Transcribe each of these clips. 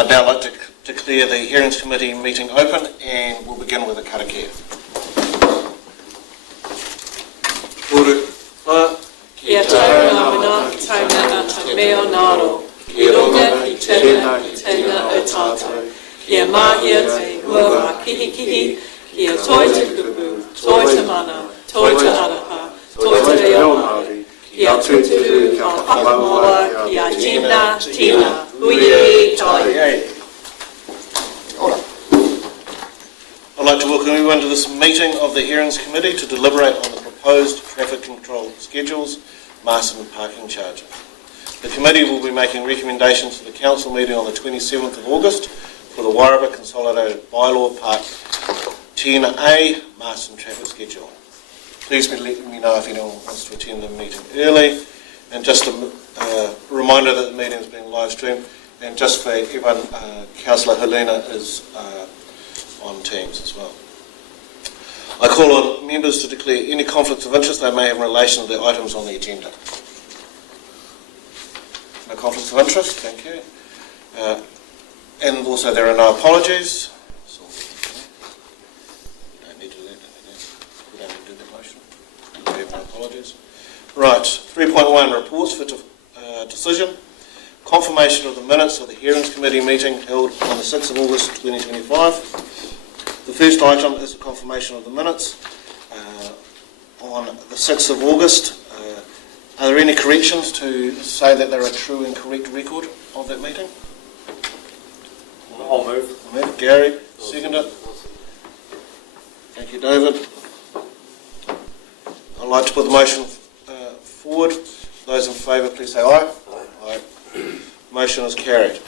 I'd now like to declare the Hearings Committee meeting open, and we'll begin with a karakia. Kia tauranga mana, taunga ata meo naro. Ki runga i tēnā o tātou. Kia mahia te hua kihi, kia toi te kupu, toi te mana, toi te araha, toi te reo Māori. Kia tuturu ka whakamoa, kia tina, hui tai. I'd like to welcome everyone to this meeting of the Hearings Committee to deliberate on the proposed traffic control schedules, Masterton parking charges. The committee will be making recommendations to the council meeting on the 27th of August for the Wairaba Consolidated Bylaw Part 10A Masterton traffic schedule. Please let me know if anyone wants to attend the meeting early. And just a reminder that the meeting is being live streamed. And just for everyone, Councillor Helena is on Teams as well. I call on members to declare any conflicts of interest they may have in relation to the items on the agenda. No conflicts of interest, thank you. And also there are no apologies. We don't need to do that. We don't need to do that motion. We have no apologies. Right, 3.1, reports for decision. Confirmation of the minutes of the Hearings Committee meeting held on the 6th of August 2025. The first item is the confirmation of the minutes on the 6th of August. Are there any corrections to say that they're a true and correct record of that meeting? I'll move. Gary, second it. Thank you, David. I'd like to put the motion forward. Those in favour, please say aye. Aye. Motion is carried.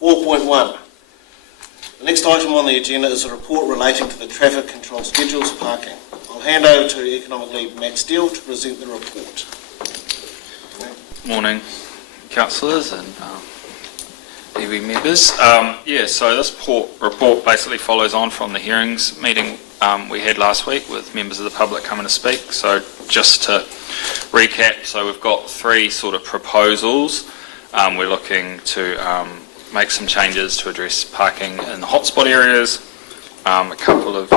4.1. The next item on the agenda is a report relating to the traffic control schedules parking. I'll hand over to Economic Lead Matt Steele to present the report. Morning, councillors and EB members. So this report basically follows on from the hearings meeting we had last week with members of the public coming to speak. So just to recap, so we've got three sort of proposals. We're looking to make some changes to address parking in the hotspot areas, a couple of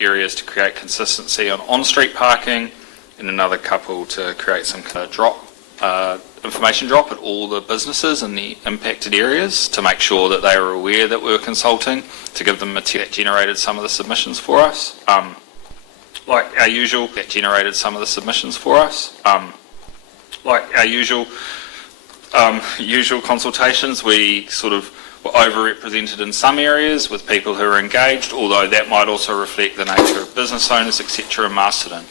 areas to create consistency on-street parking, and another couple to create some kind of information drop at all the businesses in the impacted areas to make sure that they were aware that we were consulting, to give them material that generated some of the submissions for us. Usual consultations, we sort of were overrepresented in some areas with people who are engaged, although that might also reflect the nature of business owners, etc. in Masterton.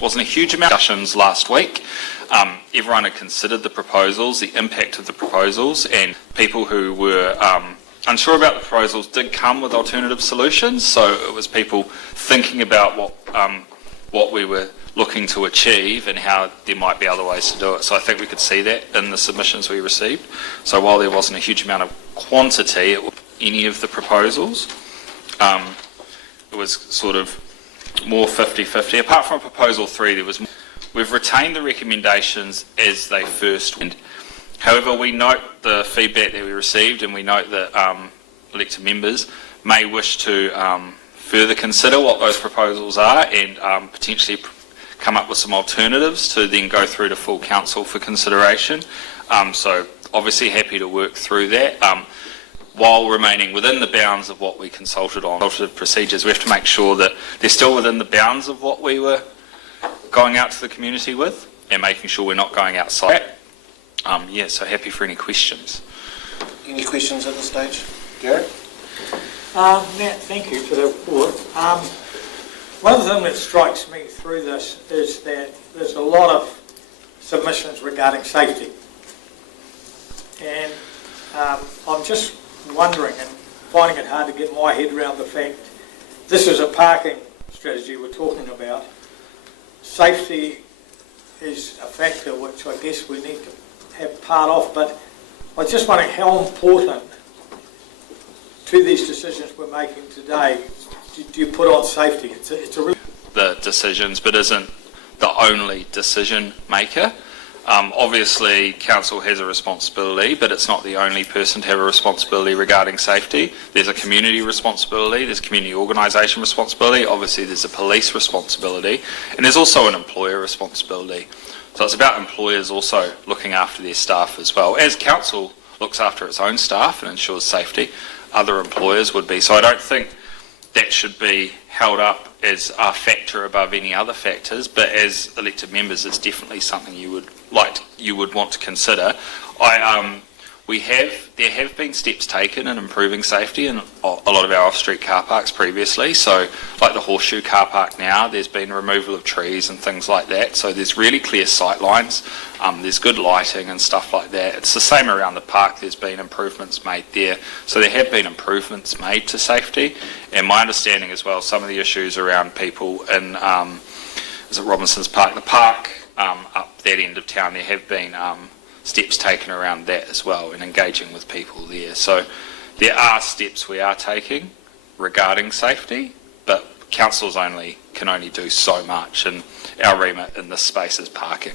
Wasn't a huge amount of discussions last week. Everyone had considered the proposals, the impact of the proposals, and people who were unsure about the proposals did come with alternative solutions. So it was people thinking about what we were looking to achieve and how there might be other ways to do it. So I think we could see that in the submissions we received. So while there wasn't a huge amount of quantity in any of the proposals, it was sort of more 50-50. Apart from proposal 3, there was more. We've retained the recommendations as they first went. However, we note the feedback that we received, and we note that elected members may wish to further consider what those proposals are and potentially come up with some alternatives to then go through to full council for consideration. So obviously happy to work through that. While remaining within the bounds of what we consulted on, consultative procedures, we have to make sure that they're still within the bounds of what we were going out to the community with, and making sure we're not going outside. So happy for any questions. Any questions at this stage? Gary? Matt, thank you for the report. One of the things that strikes me through this is that there's a lot of submissions regarding safety. And I'm just wondering and finding it hard to get my head around the fact this is a parking strategy we're talking about. Safety is a factor which I guess we need to have part of, but I was just wondering how important to these decisions we're making today do you put on safety? It's a really the decisions, but isn't the only decision maker. Obviously, council has a responsibility, but it's not the only person to have a responsibility regarding safety. There's a community responsibility, there's community organisation responsibility, obviously there's a police responsibility, and there's also an employer responsibility. So it's about employers also looking after their staff as well. As council looks after its own staff and ensures safety, other employers would be. So I don't think that should be held up as a factor above any other factors, but as elected members, it's definitely something you would want to consider. There have been steps taken in improving safety in a lot of our off-street car parks previously. So, like the Horseshoe car park now, there's been removal of trees and things like that. So there's really clear sight lines. There's good lighting and stuff like that. It's the same around the park. There's been improvements made there. So there have been improvements made to safety. And my understanding as well, some of the issues around people in, is it Robinson's Park? The park up that end of town, there have been steps taken around that as well and engaging with people there. So there are steps we are taking regarding safety, but councils can only do so much, and our remit in this space is parking.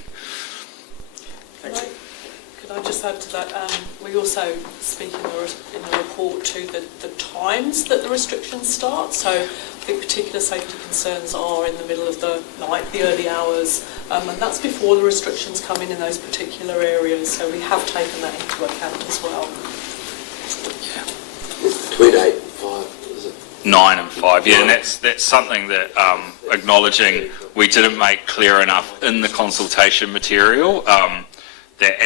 Could I just add to that? We also speak in the report to the times that the restrictions start. So I think particular safety concerns are in the middle of the night, the early hours, and that's before the restrictions come in those particular areas. So we have taken that into account as well. Between 8 and 5, is it? 9 and 5, yeah, and that's something that acknowledging we didn't make clear enough in the consultation material. That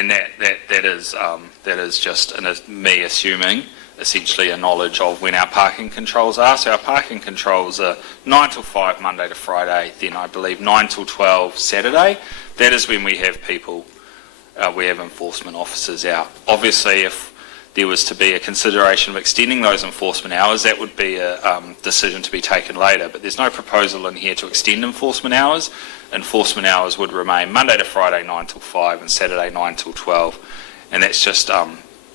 is just me assuming essentially a knowledge of when our parking controls are. So our parking controls are 9 till 5 Monday to Friday, then I believe 9 till 12 Saturday. That is when we have people, we have enforcement officers out. Obviously, if there was to be a consideration of extending those enforcement hours, that would be a decision to be taken later. But there's no proposal in here to extend enforcement hours. Enforcement hours would remain Monday to Friday 9 till 5 and Saturday 9 till 12. And that's just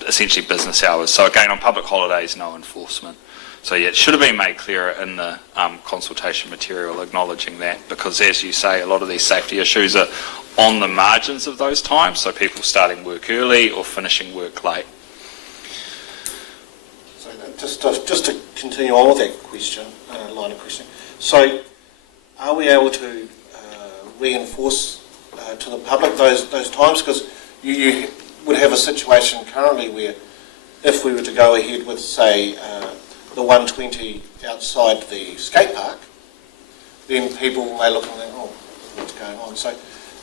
essentially business hours. So again, on public holidays, no enforcement. So yeah, it should have been made clearer in the consultation material acknowledging that, because as you say, a lot of these safety issues are on the margins of those times, so people starting work early or finishing work late. So just to continue on with that question, line of questioning. So are we able to reinforce to the public those times? Because you would have a situation currently where if we were to go ahead with, say, the 120 outside the skate park, then people may look and think, oh, what's going on? So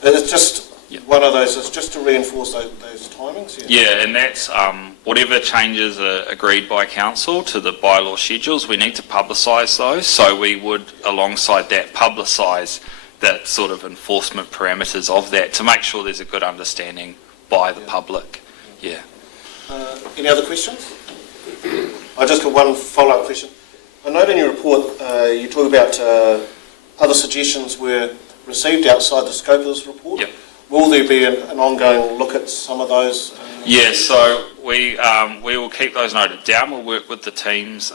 it's just one of those, it's just to reinforce those timings. Yeah, and that's whatever changes are agreed by council to the bylaw schedules, we need to publicise those. So we would, alongside that, publicise that sort of enforcement parameters of that to make sure there's a good understanding by the public. Yeah. Any other questions? I just got one follow-up question. I note in your report you talk about other suggestions were received outside the scope of this report. Yep. Will there be an ongoing look at some of those? Yeah, so we will keep those noted down. We'll work with the teams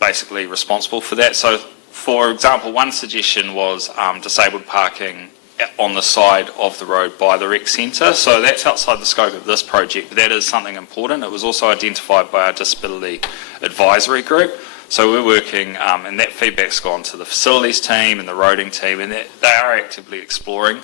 basically responsible for that. So, for example, one suggestion was disabled parking on the side of the road by the rec centre. So that's outside the scope of this project, but that is something important. It was also identified by our disability advisory group. So we're working, and that feedback's gone to the facilities team and the roading team, and they are actively exploring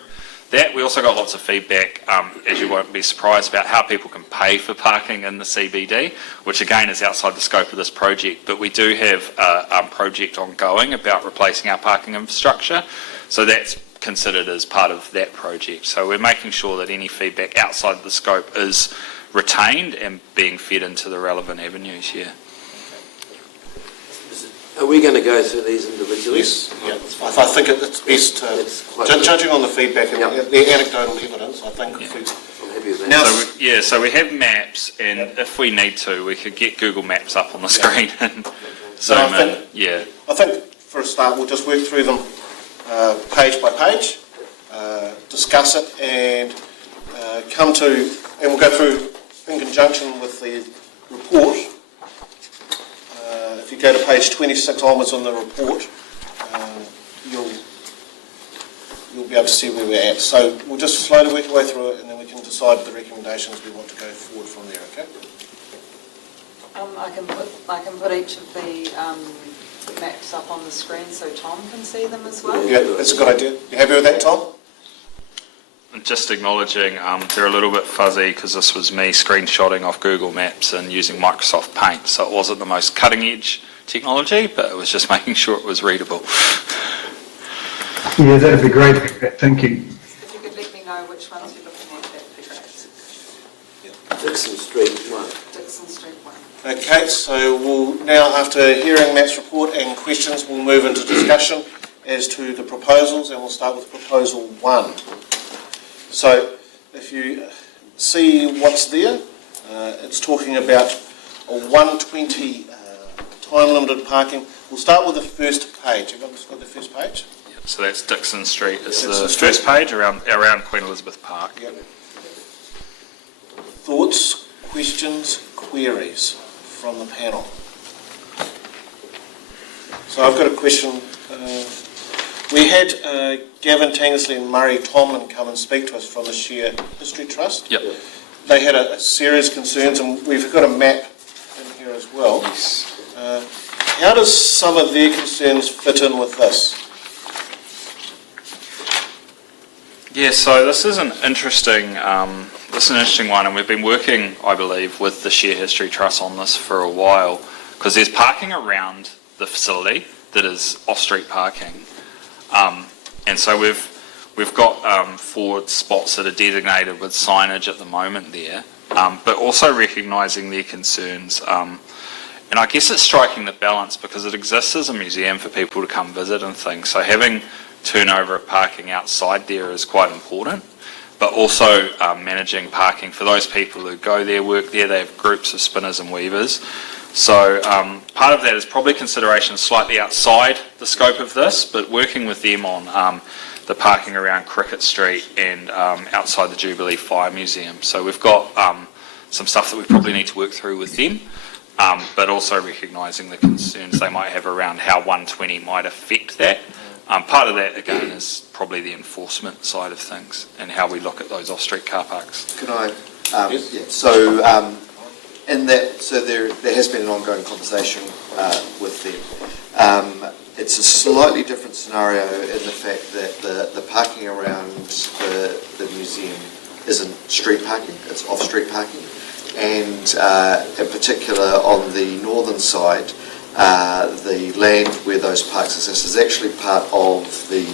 that. We also got lots of feedback, as you won't be surprised, about how people can pay for parking in the CBD, which again is outside the scope of this project, but we do have a project ongoing about replacing our parking infrastructure. So that's considered as part of that project. So we're making sure that any feedback outside the scope is retained and being fed into the relevant avenues here. Are we going to go through these individually? Yes, yeah. I think it's best, judging on the feedback and the anecdotal evidence, I think. I'm happy with that. So we have maps, and if we need to, we could get Google Maps up on the screen and zoom in. I think for a start, we'll just work through them page by page, discuss it, and we'll go through in conjunction with the report. If you go to page 26 onwards on the report, you'll be able to see where we're at. So we'll just slowly work our way through it, and then we can decide the recommendations we want to go forward from there, okay? I can put each of the maps up on the screen so Tom can see them as well. Yeah, that's a good idea. You happy with that, Tom? And just acknowledging they're a little bit fuzzy because this was me screenshotting off Google Maps and using Microsoft Paint, so it wasn't the most cutting edge technology, but it was just making sure it was readable. Yeah, that'd be great. Thank you. If you could let me know which ones you're looking at, that'd be great. Dixon Street 1. Dixon Street 1. Okay, so we'll now, after hearing Matt's report and questions, we'll move into discussion as to the proposals, and we'll start with proposal 1. So if you see what's there, it's talking about a 120 time-limited parking. We'll start with the first page. Everyone got the first page? Yep, so that's Dixon Street. It's Dixon the Street. first page around Queen Elizabeth Park. Yep. Thoughts, questions, queries from the panel? So I've got a question. We had Gavin Tangersley and Murray Tomlin come and speak to us from the Share History Trust. Yep. They had a serious concerns, and we've got a map in here as well. Yes. How does some of their concerns fit in with this? Yeah, so this is an interesting one, and we've been working, I believe, with the Share History Trust on this for a while, because there's parking around the facility that is off-street parking, and so we've got 4 spots that are designated with signage at the moment there, but also recognising their concerns. And I guess it's striking the balance because it exists as a museum for people to come visit and things. So having turnover at parking outside there is quite important, but also managing parking for those people who go there, work there. They have groups of spinners and weavers. So part of that is probably consideration slightly outside the scope of this, but working with them on the parking around Cricket Street and outside the Jubilee Fire Museum. So we've got some stuff that we probably need to work through with them. But also recognising the concerns they might have around how 120 might affect that. Part of that, again, is probably the enforcement side of things and how we look at those off-street car parks. Can I? Yes. Yeah. So, in that, so there has been an ongoing conversation with them. It's a slightly different scenario in the fact that the parking around the museum isn't street parking; it's off-street parking. And in particular on the northern side, the land where those parks exist is actually part of the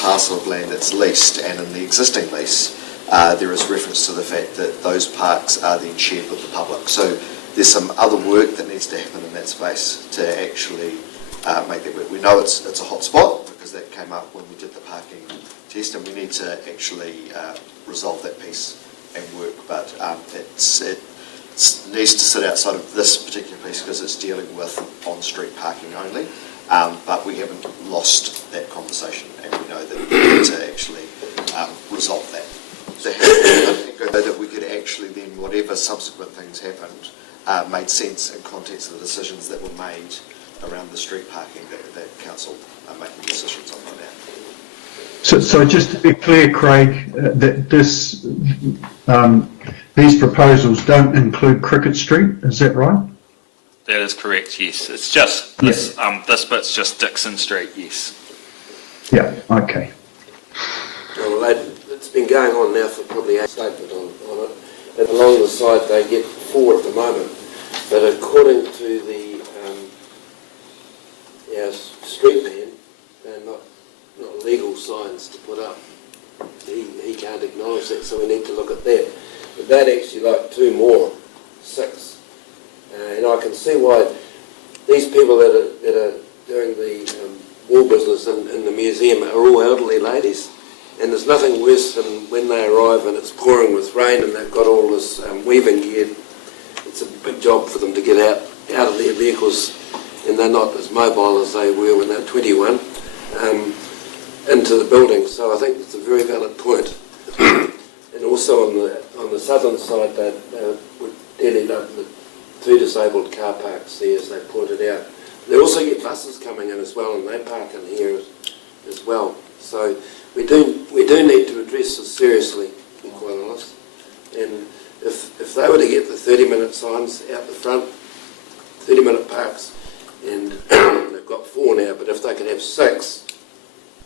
parcel of land that's leased, and in the existing lease there is reference to the fact that those parks are then shared with the public. So there's some other work that needs to happen in that space to actually make that work. We know it's a hot spot because that came up when we did the parking test, and we need to actually resolve that piece and work, but it needs to sit outside of this particular piece because it's dealing with on-street parking only, but we haven't lost that conversation, and we know that we need to actually resolve that. So that we could actually then, whatever subsequent things happened, made sense in context of the decisions that were made around the street parking that council are making decisions on right now. So just to be clear, Craig, that these proposals don't include Cricket Street, is that right? That is correct, yes. It's just this, this bit's just Dixon Street, yes. Yeah, okay. Well, it's been going on now for probably 8 statement on it. And along the side they get 4 at the moment. But according to the street man, they're not legal signs to put up. He can't acknowledge that, so we need to look at that. But that actually like 2 more, 6. And I can see why these people that are doing the wall business in the museum are all elderly ladies. And there's nothing worse than when they arrive and it's pouring with rain and they've got all this weaving gear. It's a big job for them to get out of their vehicles, and they're not as mobile as they were when they were 21, into the building. So I think it's a very valid point. And also on the southern side, they would deadly love the 2 disabled car parks there, as they pointed out. They also get buses coming in as well, and they park in here as well. So we do need to address this seriously, to be quite honest. And if they were to get the 30-minute signs out the front, 30-minute parks, and they've got 4 now, but if they could have 6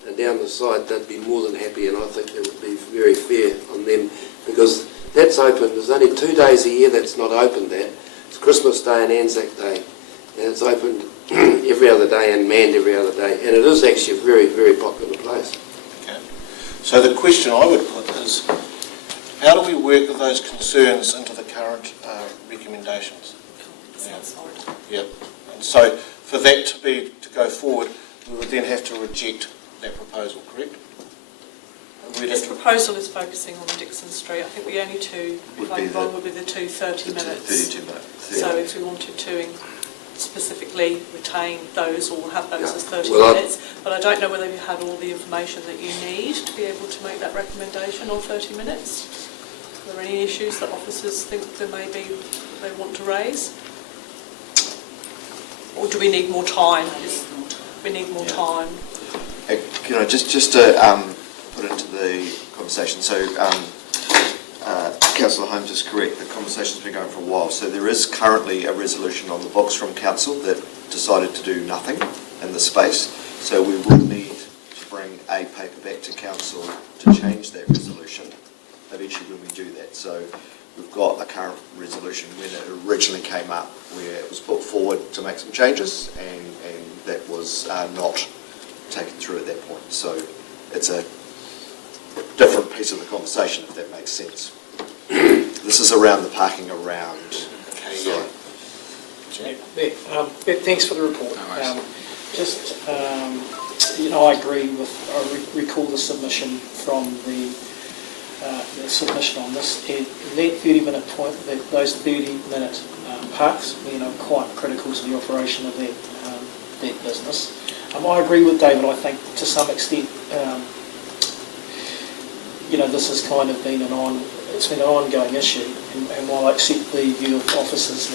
and down the side, they'd be more than happy, and I think that would be very fair on them, because that's open. There's only 2 days a year that's not open there. It's Christmas Day and Anzac Day, and it's opened every other day and manned every other day, and it is actually a very, very popular place. Okay. So the question I would put is, how do we work with those concerns into the current recommendations? Yep. And so for that to go forward, we would then have to reject that proposal, correct? This proposal is focusing on Dixon Street. I think the only two, if I'm wrong, would be the two 30 minutes. 32 minutes. So if we wanted to specifically retain those or have those as 30 Well, minutes, but I don't know whether you had all the information that you need to be able to make that recommendation on 30 minutes. Are there any issues that officers think there may be they want to raise? Or do we need more time? We need more time. You know, just to put into the conversation, so Councillor Holmes is correct, the conversation's been going for a while, so there is currently a resolution on the books from Council that decided to do nothing in the space, so we will need to bring a paper back to Council to change that resolution eventually when we do that. So we've got a current resolution when it originally came up where it was put forward to make some changes, and that was not taken through at that point. So it's a different piece of the conversation, if that makes sense. This is around the parking around. Okay, So, Thanks for the report. I agree with, I recall the submission from the submission on this, and that 30-minute point, those 30-minute parks, quite critical to the operation of that business. I agree with David. I think to some extent, this has kind of been an ongoing issue, and while I accept the view of officers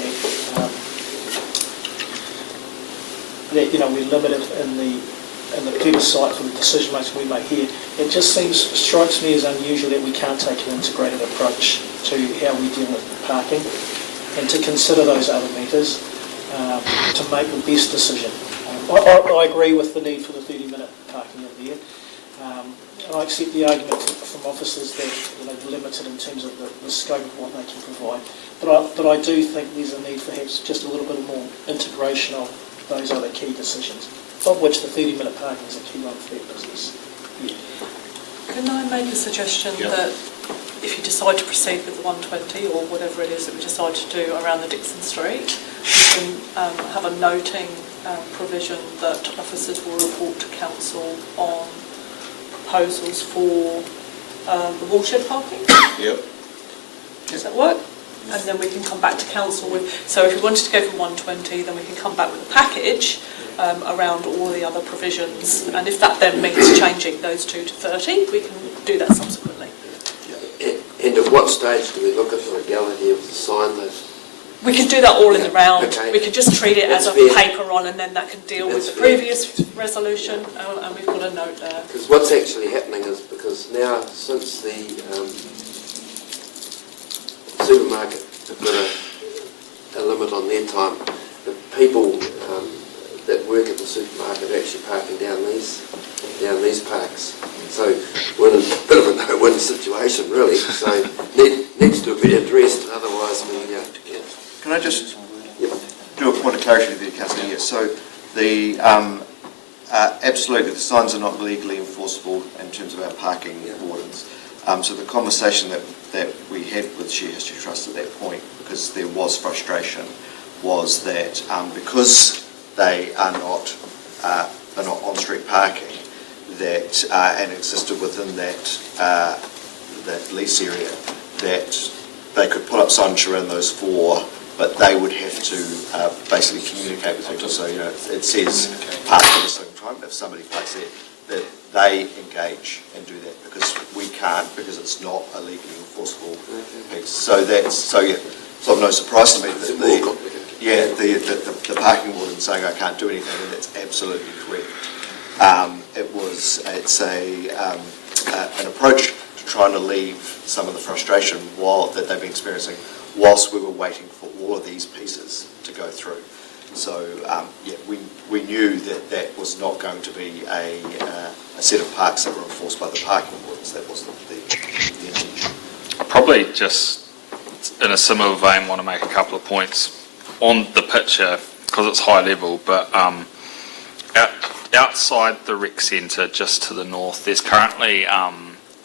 that we're limited in the purpose site for the decision making we make here, it just strikes me as unusual that we can't take an integrated approach to how we deal with parking, and to consider those other matters to make the best decision. I agree with the need for the 30-minute parking in there. And I accept the argument from officers that they're limited in terms of the scope of what they can provide. But I do think there's a need for perhaps just a little bit more integration of those other key decisions, of which the 30-minute parking is a key one for that business. Yeah. Can I make a suggestion that if you decide to proceed with the 120 or whatever it is that we decide to do around the Dixon Street, you can have a noting provision that officers will report to council on proposals for the watershed parking? Yep. Does that work? And then we can come back to council with, so if we wanted to go for 120, then we can come back with a package around all the other provisions, and if that then means changing those 2 to 30, we can do that subsequently. And at what stage do we look at the legality of the sign? We can do that all in the round. Okay. We can just treat it as a That's fair. paper on, and then that can deal with That's the fair. previous resolution, and we've got a note there. Because what's actually happening is, because now, since the supermarket have got a limit on their time, the people that work at the supermarket are actually parking down these parks. So we're in a bit of a no-win situation, really. So needs to be addressed, otherwise we... can I just do a point of clarity there, Councillor? Yes. So the absolutely the signs are not legally enforceable in terms of our parking ordinance. So the conversation that we had with Share History Trust at that point, because there was frustration, was that because they are not on-street parking, that and existed within that lease area, that they could put up signage around those 4, but they would have to basically communicate with people. So it says park at a certain time. If somebody parks there, that they engage and do that, because we can't, because it's not a legally enforceable piece. So it's of no surprise to me that the parking warden saying I can't do anything, and that's absolutely correct. It's an approach to trying to leave some of the frustration that they've been experiencing whilst we were waiting for all of these pieces to go through. So, we knew that was not going to be a set of parks that were enforced by the parking orders. That wasn't the intention. I probably just, in a similar vein, want to make a couple of points on the picture, because it's high level, but outside the rec centre, just to the north, there's currently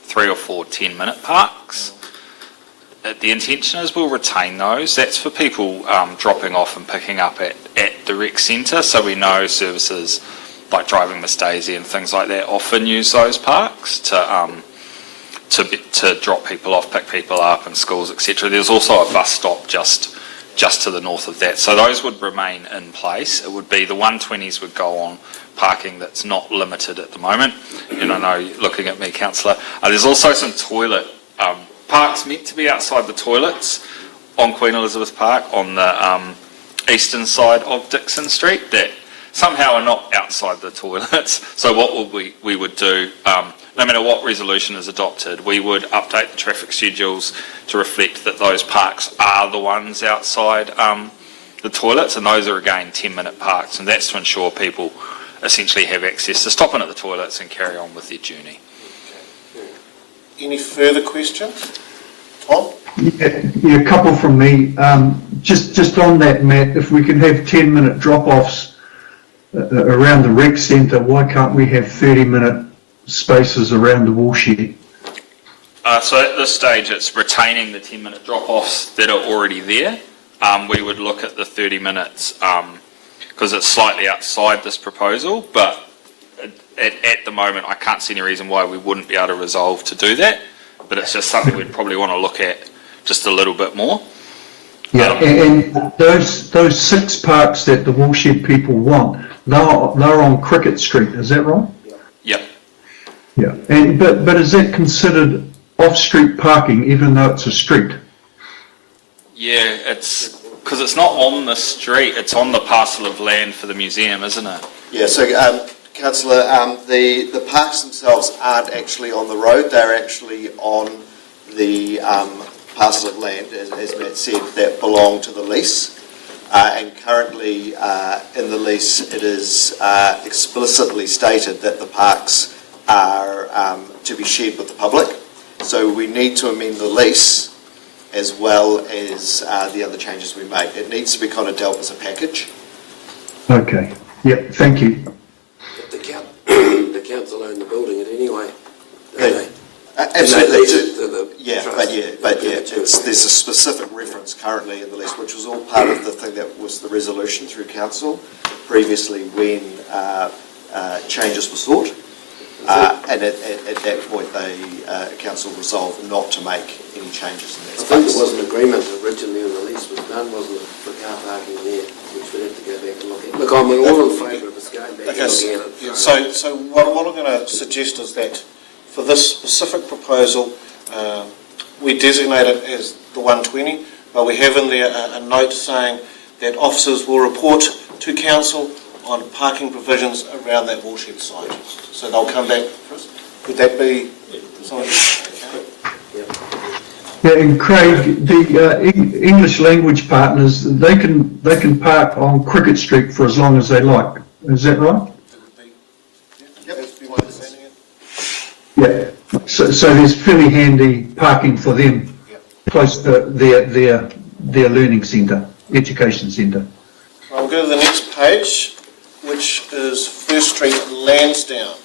3 or 4 10-minute parks. The intention is we'll retain those. That's for people dropping off and picking up at the rec centre, so we know services like Driving Miss Daisy and things like that often use those parks to drop people off, pick people up, and schools, etc. There's also a bus stop just to the north of that, so those would remain in place. It would be the 120s would go on parking that's not limited at the moment. I know, looking at me, councillor. There's also some toilet parks meant to be outside the toilets on Queen Elizabeth Park on the eastern side of Dixon Street that somehow are not outside the toilets. So what we would do, no matter what resolution is adopted, we would update the traffic schedules to reflect that those parks are the ones outside the toilets, and those are again 10-minute parks, and that's to ensure people essentially have access to stop in at the toilets and carry on with their journey. Any further questions? Tom? Yeah, a couple from me. Just on that, Matt, if we can have 10-minute drop-offs around the rec centre, why can't we have 30-minute spaces around the woolshed? So at this stage, it's retaining the 10-minute drop-offs that are already there. We would look at the 30 minutes because it's slightly outside this proposal, but at the moment, I can't see any reason why we wouldn't be able to resolve to do that, but it's just something we'd probably want to look at just a little bit more. Yeah, and those 6 parks that the woolshed people want, they're on Cricket Street, is that right? Yep. Yeah, but is that considered off-street parking even though it's a street? Yeah, it's because it's not on the street, it's on the parcel of land for the museum, isn't it? Yeah, so Councillor, the parks themselves aren't actually on the road, they're actually on the parcel of land, as Matt said, that belong to the lease. And currently in the lease it is explicitly stated that the parks are to be shared with the public. So we need to amend the lease as well as the other changes we make. It needs to be kind of dealt as a package. Okay, yep, thank you. But the council own the building it anyway. Absolutely. But there's a specific reference currently in the lease, which was all part of the thing that was the resolution through council previously when changes were sought. And at that point, council resolved not to make any changes in that space. I think there was an agreement originally when the lease was done, wasn't it, for car parking there, which we'd have to go back and look at. Look, I'm all in favour of us going back and looking at it. So what I'm going to suggest is that for this specific proposal, we designate it as the 120, but we have in there a note saying that officers will report to council on parking provisions around that woolshed site. So they'll come back for us. Could that be something? Yeah, and Craig, the English language partners, they can park on Cricket Street for as long as they like. Is that right? Yep, that's my understanding. Yeah. So there's fairly handy parking for them close to their learning centre, education centre. I'll go to the next page, which is First Street, Lansdowne.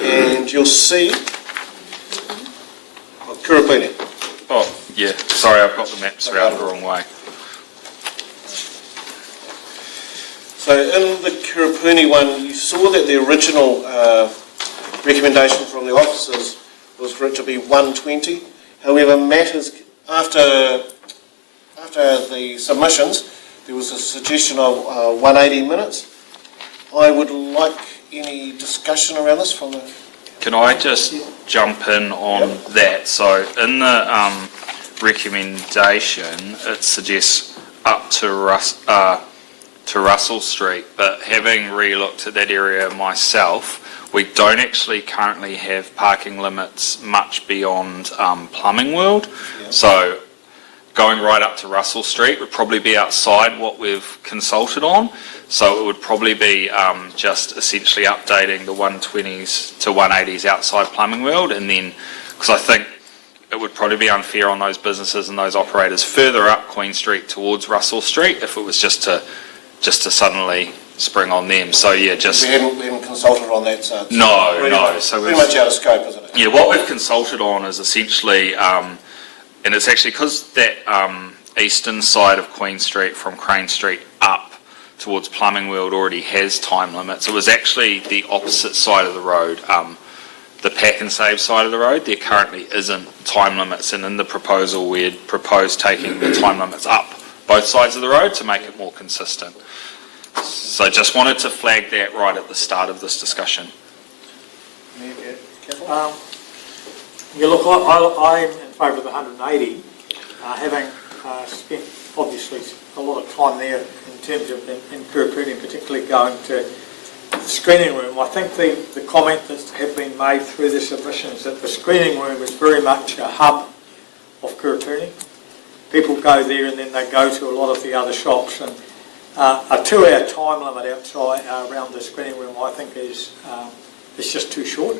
And you'll see Kurapuni. Oh, yeah, sorry, I've got the maps around the wrong way. So in the Kurapuni one, you saw that the original recommendation from the officers was for it to be 120. However, matters after the submissions, there was a suggestion of 180 minutes. I would like any discussion around this from the... Can I just jump in on that? So in the recommendation, it suggests up to to Russell Street, but having re-looked at that area myself, we don't actually currently have parking limits much beyond Plumbing World. Yeah. So going right up to Russell Street would probably be outside what we've consulted on. So it would probably be just essentially updating the 120s to 180s outside Plumbing World, and then, because I think it would probably be unfair on those businesses and those operators further up Queen Street towards Russell Street if it was just to suddenly spring on them. So yeah, just We hadn't consulted on that, so it's no. pretty So pretty much out of scope, isn't it? yeah, what we've consulted on is essentially, and it's actually because that eastern side of Queen Street from Crane Street up towards Plumbing World already has time limits. It was actually the opposite side of the road, the Pack and Save side of the road. There currently isn't time limits, and in the proposal we'd proposed taking the time limits up both sides of the road to make it more consistent. So just wanted to flag that right at the start of this discussion. Yeah, look, I'm in favour of the 180, having spent obviously a lot of time there in terms of in Kurupuni, particularly going to the screening room. I think the comment that have been made through the submissions that the screening room is very much a hub of Kurupuni. People go there and then they go to a lot of the other shops, and a 2-hour time limit outside around the screening room I think is just too short.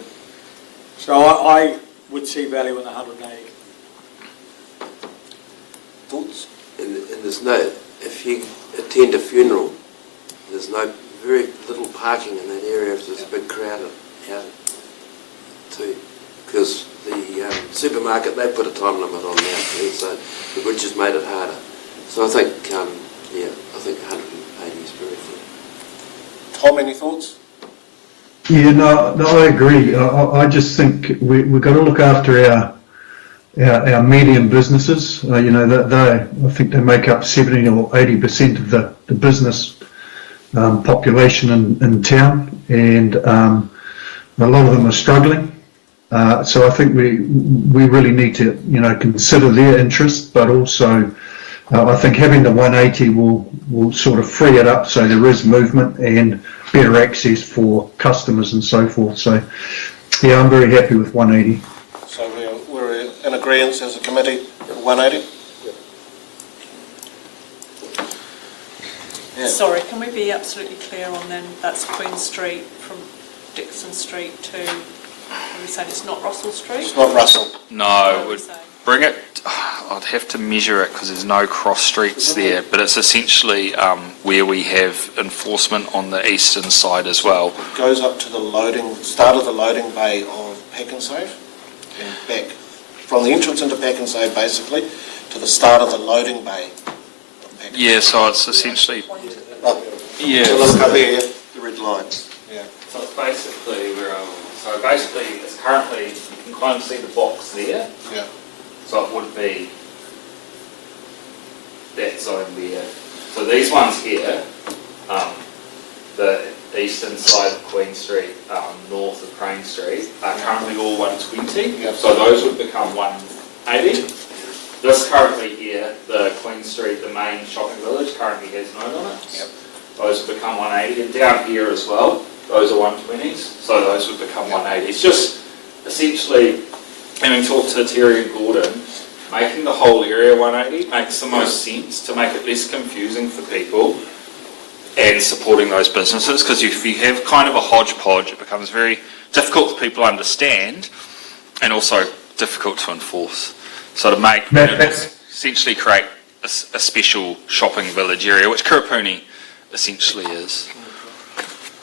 So I would see value in the 180. Thoughts? And there's no, if you attend a funeral, there's very little parking in that area if there's a big crowd out too. Because the supermarket, they put a time limit on now, so which has made it harder. So I think, I think 180 is very fair. Tom, any thoughts? Yeah, no, I agree. I just think we've got to look after our medium businesses. I think they make up 70 or 80% of the business population in town, and a lot of them are struggling. So I think we really need to consider their interests, but also I think having the 180 will sort of free it up so there is movement and better access for customers and so forth. So yeah, I'm very happy with 180. So we're in agreement as a committee, 180? Yeah. Sorry, can we be absolutely clear on then, that's Queen Street from Dixon Street to, are we saying it's not Russell Street? It's not Russell. No, it would bring it, I'd have to measure it because there's no cross streets there, but it's essentially where we have enforcement on the eastern side as well. It goes up to the start of the loading bay of Pack and Save and back. From the entrance into Pack and Save basically to the start of the loading bay of Pack and Yeah, Save. so it's essentially, Oh, yeah. so look up here, yeah, the red lines. Yeah. So it's basically it's currently, you can kind of see the box there. Yeah. So it would be that zone there. So these ones here, the eastern side of Queen Street, north of Crane Street, are currently all 120. Yep. So those would become 180. This currently here, the Queen Street, the main shopping village, currently has no limits. Yep. Those would become 180. And down here as well, those are 120s. So those would become 180. It's just essentially, having talked to Terry and Gordon, making the whole area 180 makes the most sense to make it less confusing for people and supporting those businesses, because if you have kind of a hodgepodge, it becomes very difficult for people to understand and also difficult to enforce. So to make, essentially create a special shopping village area, which Kurupuni essentially is.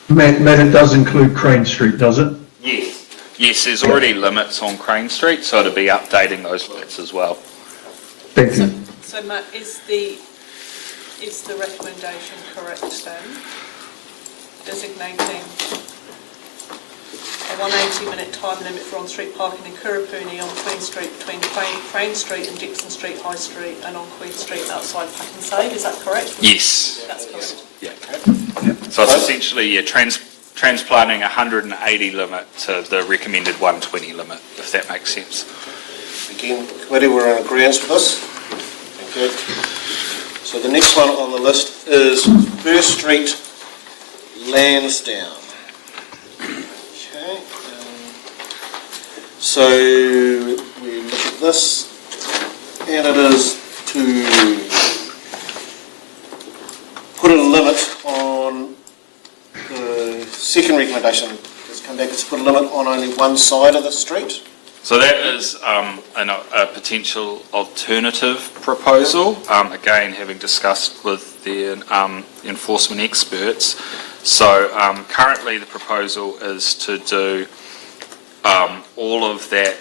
Matt, it does include Crane Street, does it? Yes. Yes, there's already limits on Crane Street, so to be updating those limits as well. Thank you. So Matt, is the recommendation correct then? Designating a 180-minute time limit for on-street parking in Kurupuni on Queen Street between Crane Street and Dixon Street High Street, and on Queen Street outside Pack and Save, is that correct? Yes. That's correct. Yeah. So it's essentially transplanting a 180 limit to the recommended 120 limit, if that makes sense. Again, committee, we're in agreement with this. Thank you. So the next one on the list is First Street, Lansdowne. Okay. So we look at this, and it is to put a limit on the second recommendation that's come back, is to put a limit on only one side of the street. So that is a potential alternative proposal, again, having discussed with the enforcement experts. So currently the proposal is to do all of that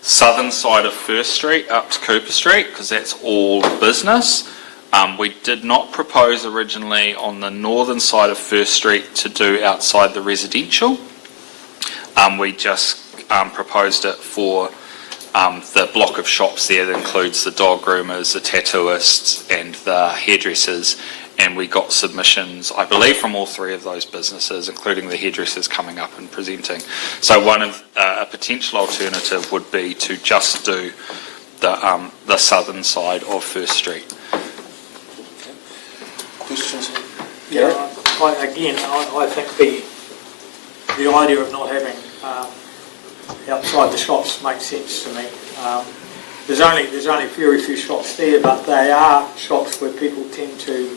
southern side of First Street up to Cooper Street, because that's all business. We did not propose originally on the northern side of First Street to do outside the residential. We just proposed it for the block of shops there that includes the dog groomers, the tattooists and the hairdressers, and we got submissions, I believe, from all three of those businesses, including the hairdressers coming up and presenting. So one of a potential alternative would be to just do the southern side of First Street. Questions? Yeah, I think the idea of not having outside the shops makes sense to me. There's only very few shops there, but they are shops where people tend to.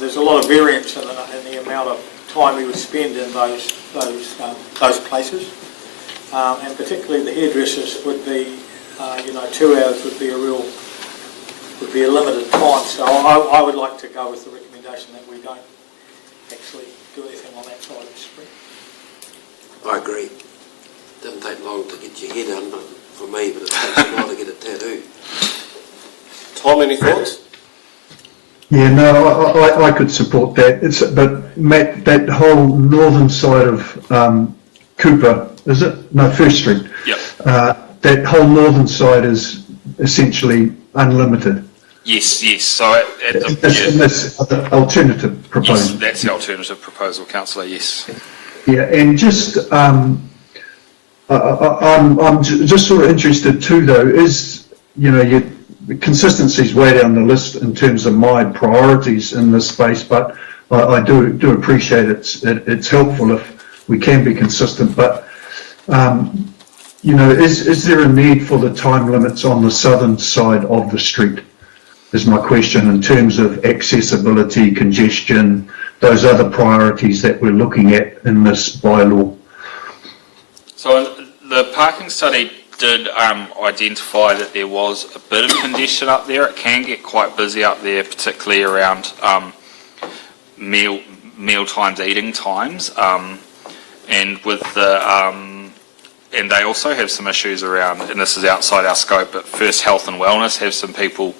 There's a lot of variance in the amount of time we would spend in those places, and particularly the hairdressers would be, 2 hours would be a limited time. So I would like to go with the recommendation that we don't actually do anything on that side of the street. I agree. Doesn't take long to get your hair done, but for me, but it takes a while to get a tattoo. Tom, any thoughts? Yeah, no, I could support that. But Matt, that whole northern side of Cooper, is it? No, First Street. Yep. That whole northern side is essentially unlimited. Yes. So This alternative proposal. yes, that's the alternative proposal, Councillor. Yes. Yeah, and just I'm just sort of interested too, though, is the consistency's way down the list in terms of my priorities in this space, but I do appreciate it's helpful if we can be consistent. But is there a need for the time limits on the southern side of the street? Is my question, in terms of accessibility, congestion, those other priorities that we're looking at in this bylaw. So the parking study did identify that there was a bit of congestion up there. It can get quite busy up there, particularly around meal times, eating times, and with the and they also have some issues around, and this is outside our scope, but First Health and Wellness have some people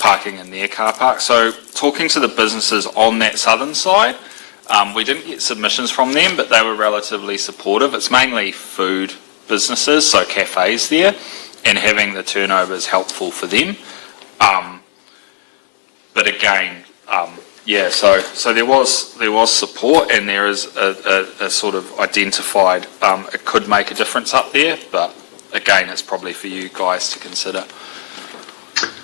parking in their car park. So talking to the businesses on that southern side, we didn't get submissions from them, but they were relatively supportive. It's mainly food businesses, so cafes there, and having the turnover is helpful for them. But again, so there was support, and there is a sort of identified it could make a difference up there, but again, it's probably for you guys to consider.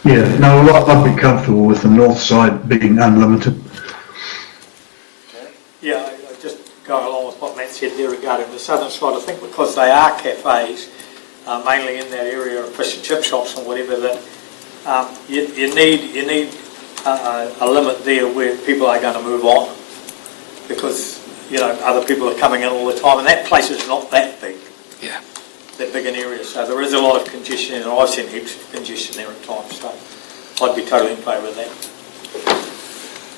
Yeah, no, I'd be comfortable with the north side being unlimited. Yeah, I just go along with what Matt said there regarding the southern side. I think because they are cafes, mainly in that area of fish and chip shops and whatever, that you need a limit there where people are going to move on, because other people are coming in all the time, and that place is not that big. Yeah. That big an area, so there is a lot of congestion, and I've seen heaps of congestion there at times, so I'd be totally in favour of that.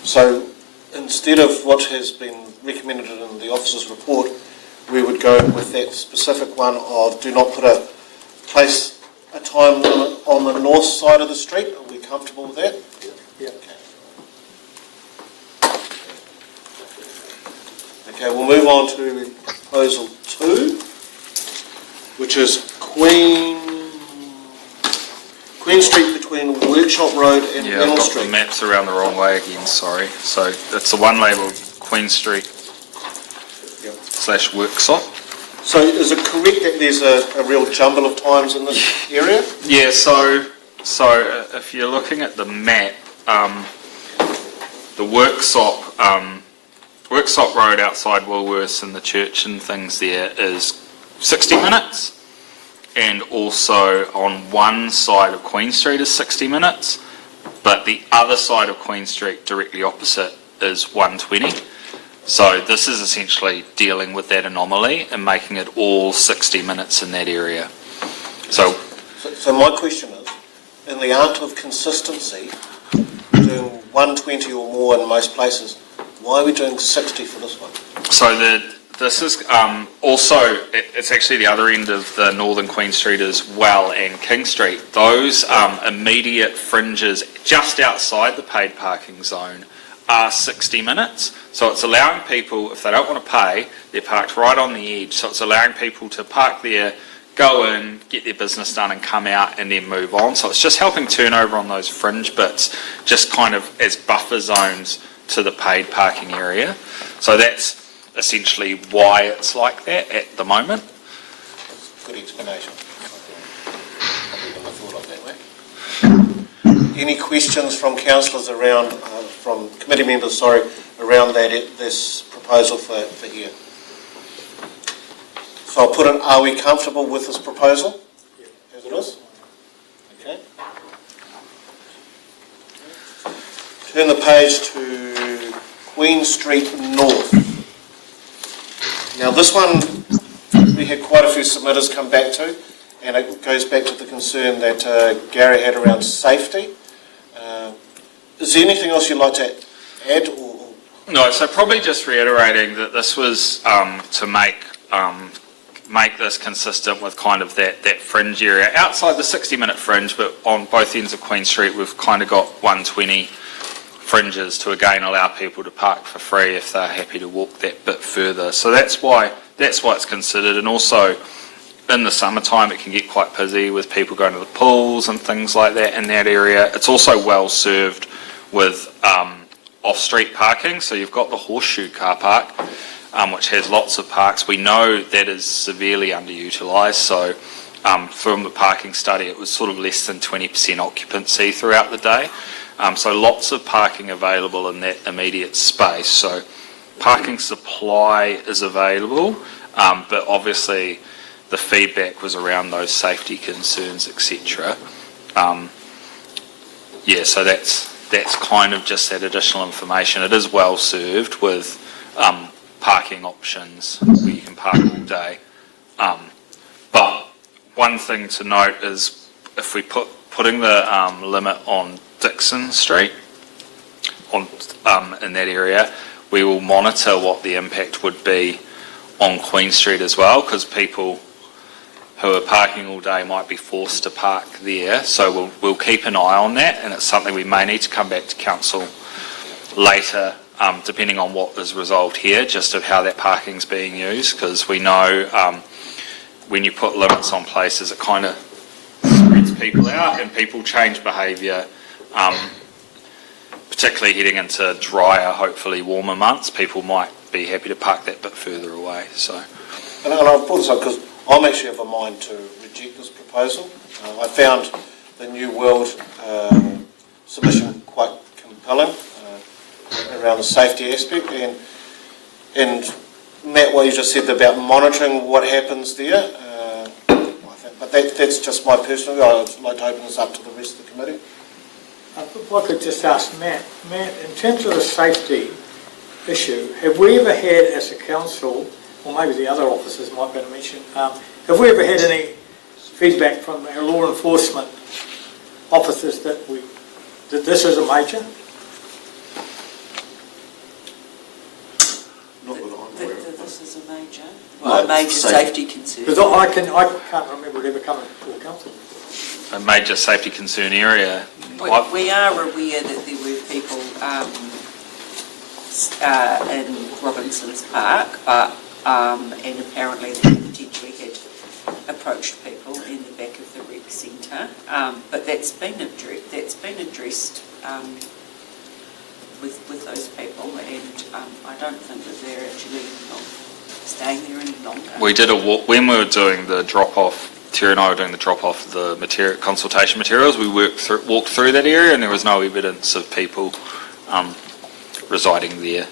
So instead of what has been recommended in the officer's report, we would go with that specific one of do not place a time limit on the north side of the street. Are we comfortable with that? Yeah. Okay, we'll move on to proposal 2, which is Queen Street between Workshop Road and Yeah, Middle I've got Street. the maps around the wrong way again, sorry. So it's the one labelled Queen Street / Workshop. So is it correct that there's a real jumble of times in this area? Yeah, so So if you're looking at the map, the Worksop Road outside Woolworths and the church and things there is 60 minutes. And also on one side of Queen Street is 60 minutes, but the other side of Queen Street directly opposite is 120. So this is essentially dealing with that anomaly and making it all 60 minutes in that area. So my question is, in the art of consistency, doing 120 or more in most places, why are we doing 60 for this one? So this is also, it's actually the other end of the Northern Queen Street as well, and King Street. Those immediate fringes just outside the paid parking zone are 60 minutes. So it's allowing people, if they don't want to pay, they're parked right on the edge. So it's allowing people to park there, go in, get their business done and come out and then move on. So it's just helping turnover on those fringe bits, just kind of as buffer zones to the paid parking area. So that's essentially why it's like that at the moment. Good explanation. Probably wouldn't have thought of that way. Any questions from councillors around, from committee members, around this proposal for here? So I'll put in, are we comfortable with this proposal as it is? Okay. Turn the page to Queen Street North. Now this one, we had quite a few submitters come back to, and it goes back to the concern that Gary had around safety. Is there anything else you'd like to add? No, so probably just reiterating that this was to make this consistent with kind of that fringe area outside the 60-minute fringe, but on both ends of Queen Street we've kind of got 120 fringes to again allow people to park for free if they're happy to walk that bit further. So that's why it's considered. And also in the summertime it can get quite busy with people going to the pools and things like that in that area. It's also well served with off-street parking. So you've got the Horseshoe car park, which has lots of parks. We know that is severely underutilised. So from the parking study, it was sort of less than 20% occupancy throughout the day. So lots of parking available in that immediate space. So parking supply is available, but obviously the feedback was around those safety concerns, etc. So that's kind of just that additional information. It is well served with parking options where you can park all day. But one thing to note is if we putting the limit on Dixon Street in that area, we will monitor what the impact would be on Queen Street as well, because people who are parking all day might be forced to park there. So we'll keep an eye on that, and it's something we may need to come back to council later, depending on what is resolved here, just of how that parking's being used, because we know when you put limits on places, it kind of spreads people out and people change behaviour. Particularly heading into drier, hopefully warmer months, people might be happy to park that bit further away. So, and I've brought this up because I'm actually of a mind to reject this proposal. I found the New World submission quite compelling around the safety aspect, and Matt, what you just said about monitoring what happens there. But that's just my personal view. I'd like to open this up to the rest of the committee. If I could just ask Matt, in terms of the safety issue, have we ever had as a council, or maybe the other officers might be able to mention, have we ever had any feedback from our law enforcement officers that this is a major? Not that I'm aware of. This is a major safety concern. Because I can't remember it ever coming to council. a major safety concern area. We are aware that there were people in Robinson's Park, and apparently they potentially had approached people in the back of the rec centre. But that's been addressed with those people, and I don't think that they're actually staying there any longer. We did a walk when we were doing the drop-off Terry and I were doing the drop-off of the consultation materials, we walked through that area and there was no evidence of people residing there.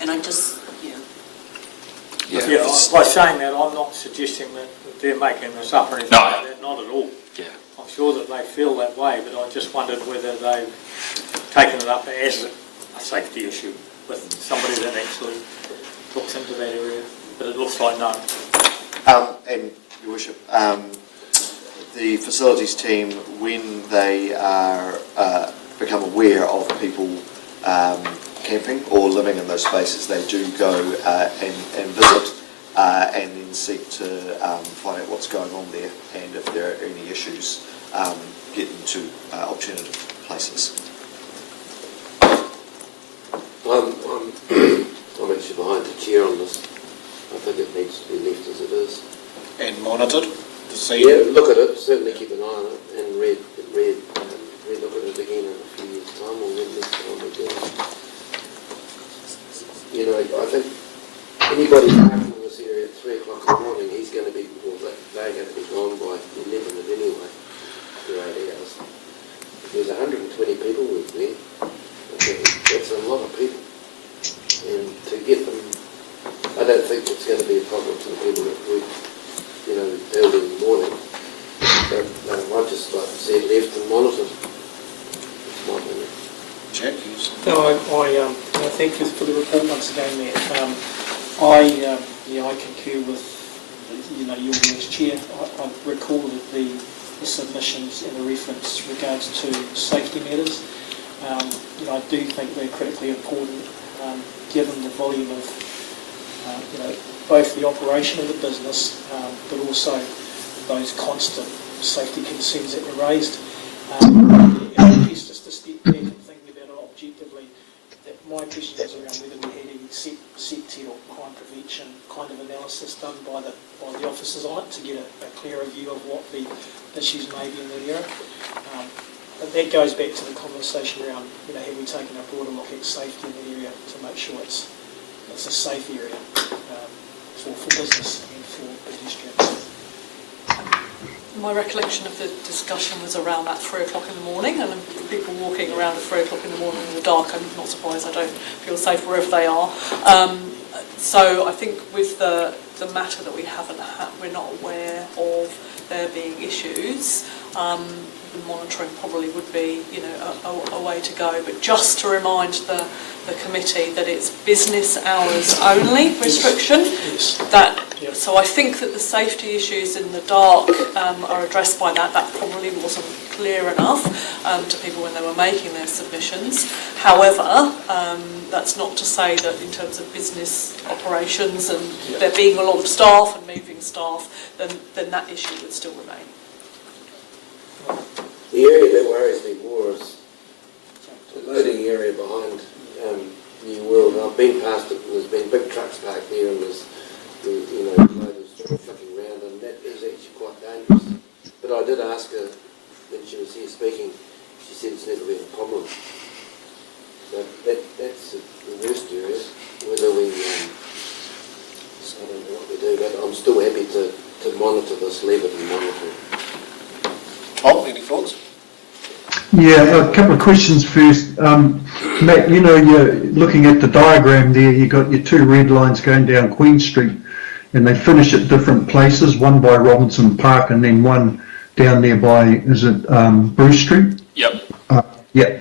And I just, Yeah, by saying that, I'm not suggesting that they're making this up or anything No. like that, not at all. Yeah. I'm sure that they feel that way, but I just wondered whether they've taken it up as a safety issue with somebody that actually looks into that area, but it looks like no. And, Your Worship, the facilities team, when they are become aware of people camping or living in those spaces, they do go and visit and then seek to find out what's going on there, and if there are any issues, get them to alternative places. I'm actually behind the chair on this. I think it needs to be left as it is. And monitored to see. Yeah, look at it, certainly keep an eye on it, and look at it again in a few years' time, or when next time we do it. You know, I think anybody parking in this area at 3 o'clock in the morning, he's going to be, well, they're going to be gone by 11 at anyway, for 8 hours. If there's 120 people with me, that's a lot of people. And to get them, I don't think it's going to be a problem to the people that work, you know, early in the morning. But I'd just like to see it left and monitored. That's my opinion. Jack, you No, I thank you for the report once again, Matt. I concur with, your as chair. I recall that the submissions and the reference regards to safety matters. I do think they're critically important, given the volume of, both the operation of the business, but also those constant safety concerns that were raised. It's just a step back and thinking about it objectively. That my question is around whether we had any set or crime prevention kind of analysis done by the officers on it to get a clearer view of what the issues may be in that area. But that goes back to the conversation around, have we taken a broader look at safety in the area to make sure it's a safe area for business and for pedestrians. my recollection of the discussion was around that 3 o'clock in the morning, and people walking around at 3 o'clock in the morning in the dark. I'm not surprised. I don't feel safe wherever they are. So I think with the matter that we haven't had, we're not aware of there being issues. The monitoring probably would be, a way to go. But just to remind the committee that it's business hours only restriction. Yes. So I think that the safety issues in the dark are addressed by that. That probably wasn't clear enough to people when they were making their submissions. However, that's not to say that in terms of business operations and there being a lot of staff and moving staff, then that issue would still remain. The area that worries me more is the loading area behind New World. I've been past it, and there's been big trucks parked there, and there's loaders flicking around, and that is actually quite dangerous. But I did ask her when she was here speaking. She said it's never been a problem. So that's the worst area. Whether we, I don't know what we do, but I'm still happy to monitor this, leave it and monitor it. Tom, any thoughts? Yeah, a couple of questions first. Matt, you're looking at the diagram there, you've got your two red lines going down Queen Street, and they finish at different places, one by Robinson Park and then one down there by, is it Bruce Street? Yep. Yeah.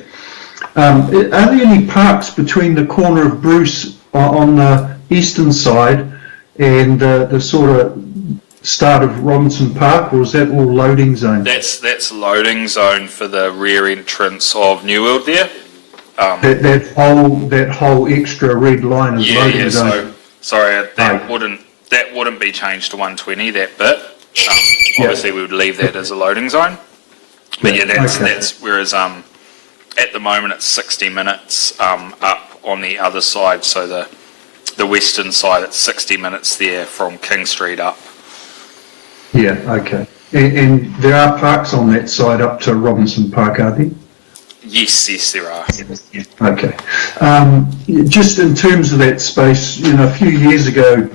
Are there any parks between the corner of Bruce on the eastern side and the sort of start of Robinson Park, or is that all loading zone? That's loading zone for the rear entrance of New World there. That whole extra red line is loading zone. Sorry, that wouldn't be changed to 120, that bit. Obviously we would leave that as a loading zone. But that's whereas at the moment it's 60 minutes up on the other side, so the western side it's 60 minutes there from King Street up. Yeah, okay. And there are parks on that side up to Robinson Park, are there? Yes, there are. Okay. Just in terms of that space, a few years ago,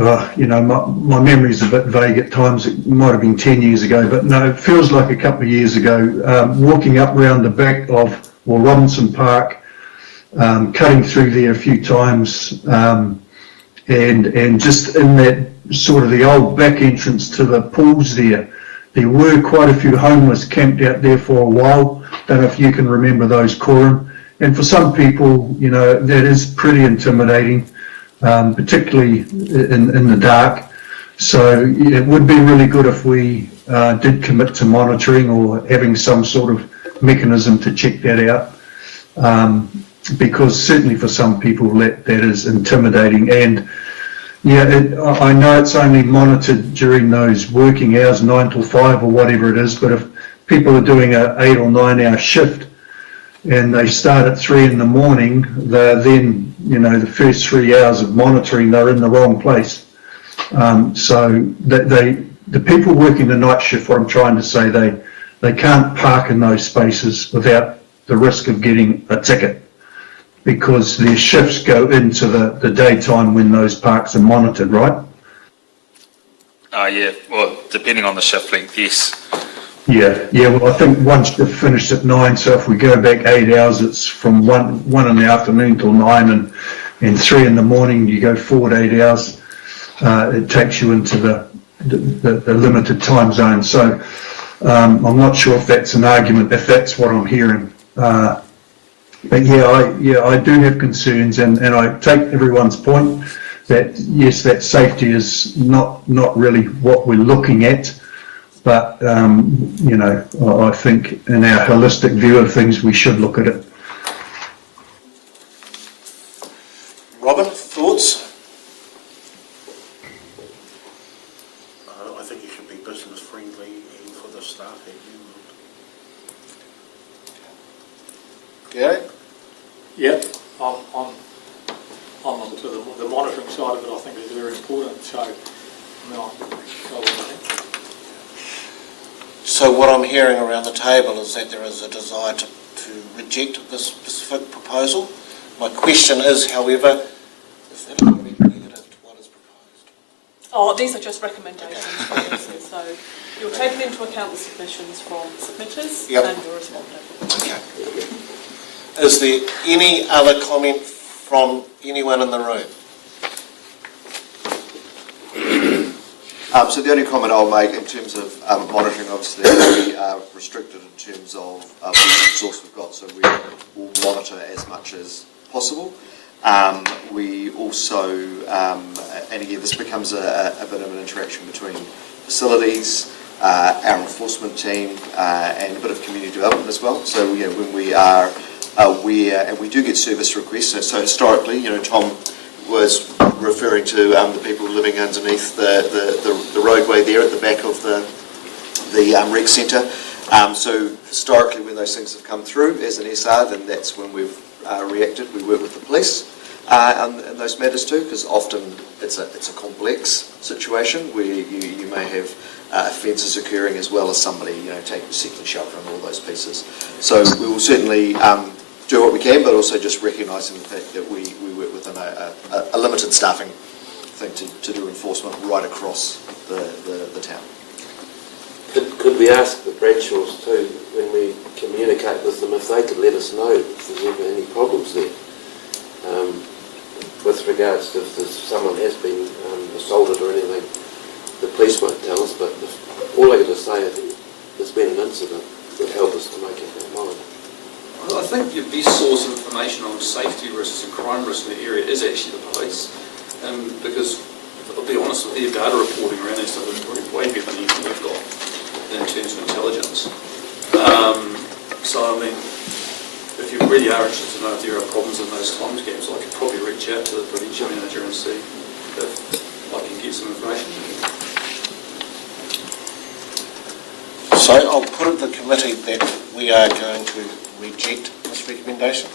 my memory's a bit vague at times. It might have been 10 years ago, but no, it feels like a couple of years ago, walking up round the back of Robinson Park, cutting through there a few times, and just in that sort of the old back entrance to the pools there were quite a few homeless camped out there for a while. Don't know if you can remember those, Coram. And for some people, that is pretty intimidating, particularly in the dark. So it would be really good if we did commit to monitoring or having some sort of mechanism to check that out. Because certainly for some people that is intimidating. And I know it's only monitored during those working hours, 9 till 5 or whatever it is, but if people are doing an 8 or 9 hour shift and they start at 3 in the morning, they're then, the first 3 hours of monitoring, they're in the wrong place. So the people working the night shift, what I'm trying to say, they can't park in those spaces without the risk of getting a ticket, because their shifts go into the daytime when those parks are monitored, right? Yeah, well, depending on the shift length, yes. Yeah, well, I think one shift finished at 9, so if we go back 8 hours, it's from 1 in the afternoon till 9, and 3 in the morning, you go forward 8 hours. It takes you into the limited time zone. So I'm not sure if that's an argument, if that's what I'm hearing. But I do have concerns, and I take everyone's point that yes, that safety is not really what we're looking at, but I think in our holistic view of things, we should look at it. Robin, thoughts? I think it should be business friendly and for the staff that you Gary? Yep, I'm onto the monitoring side of it. I think is very important. So, no, So what I'm hearing around the table is that there is a desire to reject this specific proposal. My question is, however, is that going to be negative to what is proposed? These are just recommendations. So you're taking into account the submissions from submitters and you're responding. Okay. Is there any other comment from anyone in the room? So the only comment I'll make in terms of monitoring, obviously, we are restricted in terms of what resource we've got, so we will monitor as much as possible. We also, and again, this becomes a bit of an interaction between facilities, our enforcement team, and a bit of community development as well. So, when we are aware, and we do get service requests, so historically, Tom was referring to the people living underneath the roadway there at the back of the rec centre. So historically, when those things have come through as an SR, then that's when we've reacted. We work with the police in those matters too, because often it's a complex situation where you may have offences occurring as well as somebody seeking shelter and all those pieces. So we will certainly do what we can, but also just recognising the fact that we work within a limited staffing thing to do enforcement right across the town. Could we ask the Bradshaws too, when we communicate with them, if they could let us know if there's ever any problems there, with regards to if someone has been assaulted or anything. The police won't tell us, but all they can just say is there's been an incident would help us to make it monitor. Well, I think your best source of information on safety risks and crime risks in the area is actually the police, because I'll be honest with you, data reporting around this stuff is way better than anything we've got in terms of intelligence. So I mean, if you really are interested to know if there are problems in those time scales, I could probably reach out to the provincial manager and see if I can get some information. So I'll put it to the committee that we are going to reject this recommendation.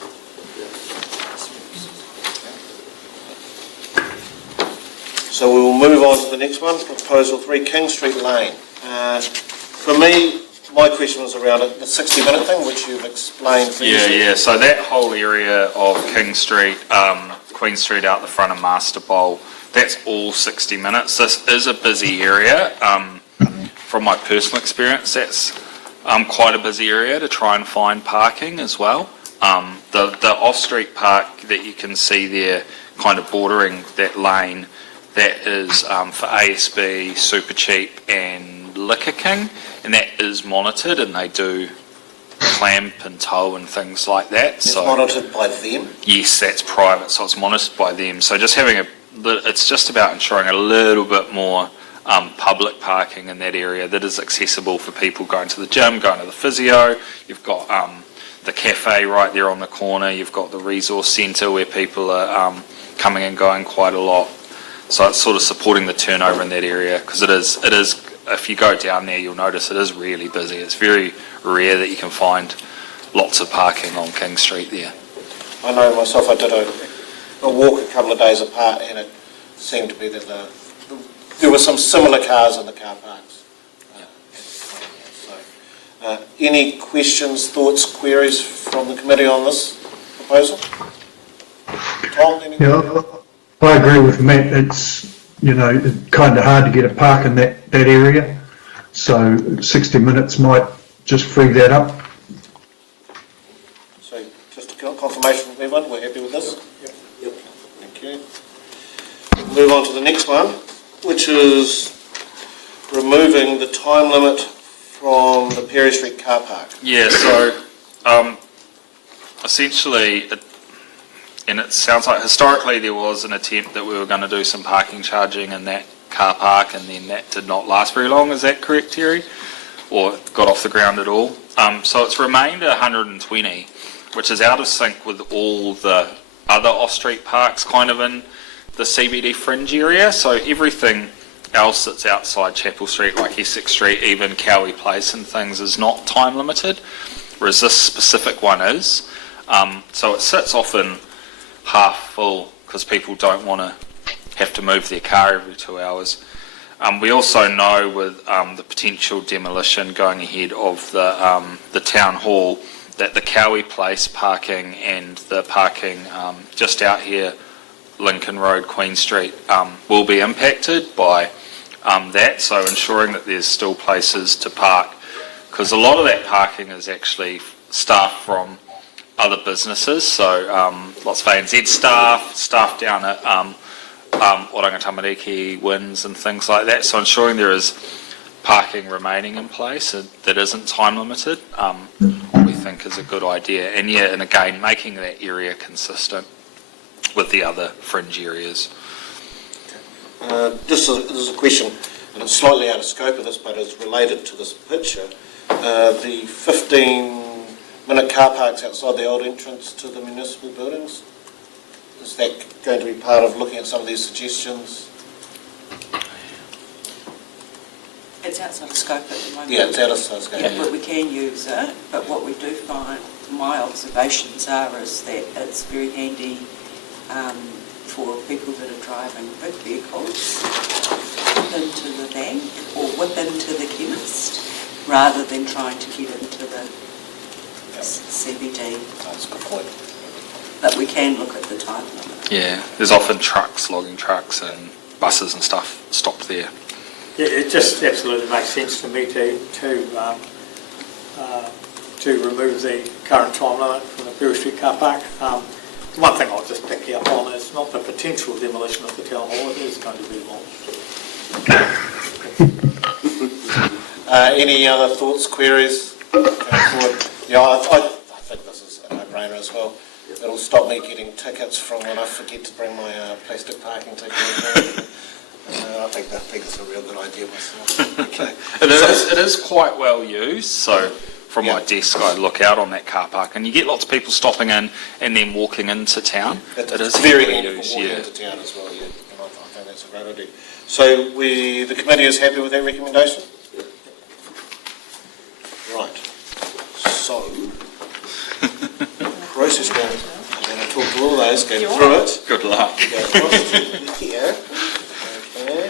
So we will move on to the next one, Proposal 3, King Street Lane. For me, my question was around the 60-minute thing, which you've explained previously. Yeah. So that whole area of King Street, Queen Street out the front of Master Bowl, that's all 60 minutes. This is a busy area. From my personal experience, that's quite a busy area to try and find parking as well. The off-street park that you can see there, kind of bordering that lane, that is for ASB, Super Cheap and Liquor King, and that is monitored, and they do clamp and tow and things like that. It's monitored by them? Yes, that's private, so it's monitored by them. So just having it's just about ensuring a little bit more public parking in that area that is accessible for people going to the gym, going to the physio. You've got the cafe right there on the corner. You've got the resource centre where people are coming and going quite a lot. So it's sort of supporting the turnover in that area, because it is. If you go down there, you'll notice it is really busy. It's very rare that you can find lots of parking on King Street there. I know myself, I did a walk a couple of days apart, and it seemed to be that there were some similar cars in the car parks. Any questions, thoughts, queries from the committee on this proposal? Tom, any? Yeah, I agree with Matt. It's, kind of hard to get a park in that area. So 60 minutes might just free that up. So just a confirmation from everyone, we're happy with this? Yep. Thank you. Move on to the next one, which is removing the time limit from the Perry Street car park. Yeah, so essentially, and it sounds like historically there was an attempt that we were going to do some parking charging in that car park, and then that did not last very long. Is that correct, Terry? Or got off the ground at all? So it's remained 120, which is out of sync with all the other off-street parks kind of in the CBD fringe area. So everything else that's outside Chapel Street, like Essex Street, even Cowie Place and things, is not time limited, whereas this specific one is. So it sits often half full because people don't want to have to move their car every 2 hours. We also know with the potential demolition going ahead of the town hall that the Cowie Place parking and the parking just out here, Lincoln Road, Queen Street, will be impacted by that, so ensuring that there's still places to park, because a lot of that parking is actually staff from other businesses, so lots of ANZ staff down at Oranga Tamariki, Winds and things like that, so ensuring there is parking remaining in place that isn't time limited, we think is a good idea, and again making that area consistent with the other fringe areas. This is a question, and it's slightly out of scope of this, but it's related to this picture. The 15-minute car parks outside the old entrance to the municipal buildings, is that going to be part of looking at some of these suggestions? It's outside of scope at the moment. Yeah, it's out of scope. Yeah, but we can use it, but what we do find, my observations are, is that it's very handy for people that are driving big vehicles into the bank or whip into the chemist, rather than trying to get into the CBD. That's a good point. But we can look at the time limit. Yeah, there's often logging trucks and buses and stuff stopped there. Yeah, it just absolutely makes sense to me to remove the current time limit from the Perry Street car park. One thing I'll just pick you up on is not the potential demolition of the town hall, it is going to be demolished. Any other thoughts, queries going forward? Yeah, I think this is a no-brainer as well. It'll stop me getting tickets from when I forget to bring my plastic parking ticket. I think it's a real good idea myself. Okay. It is quite well used, so from my desk I look out on that car park and you get lots of people stopping in and then walking into town. It is very heavily handy used, for walking into town as well, yeah. And I think that's a great idea. So the committee is happy with that recommendation? Right. So, process going. I'm going to talk to all those, go through it. Good luck. Go across to here. Okay.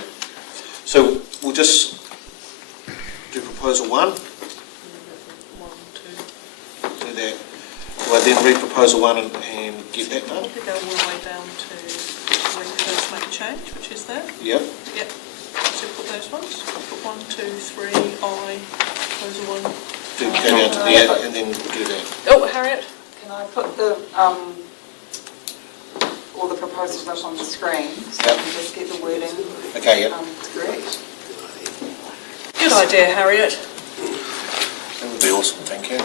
So we'll just do proposal 1. Do that. Do I then read proposal 1 and get that done? To go all the way down to Lincoln to make a change, which is there. Yep. Yep. So put those ones. Put 1, 2, 3, I, proposal 1. Do go down to there and then we'll do that. Oh, Harriet. Can I put the, all the proposals up on the screen so I can just get the wording Okay, yep. correct? Good idea, Harriet. That would be awesome, thank you.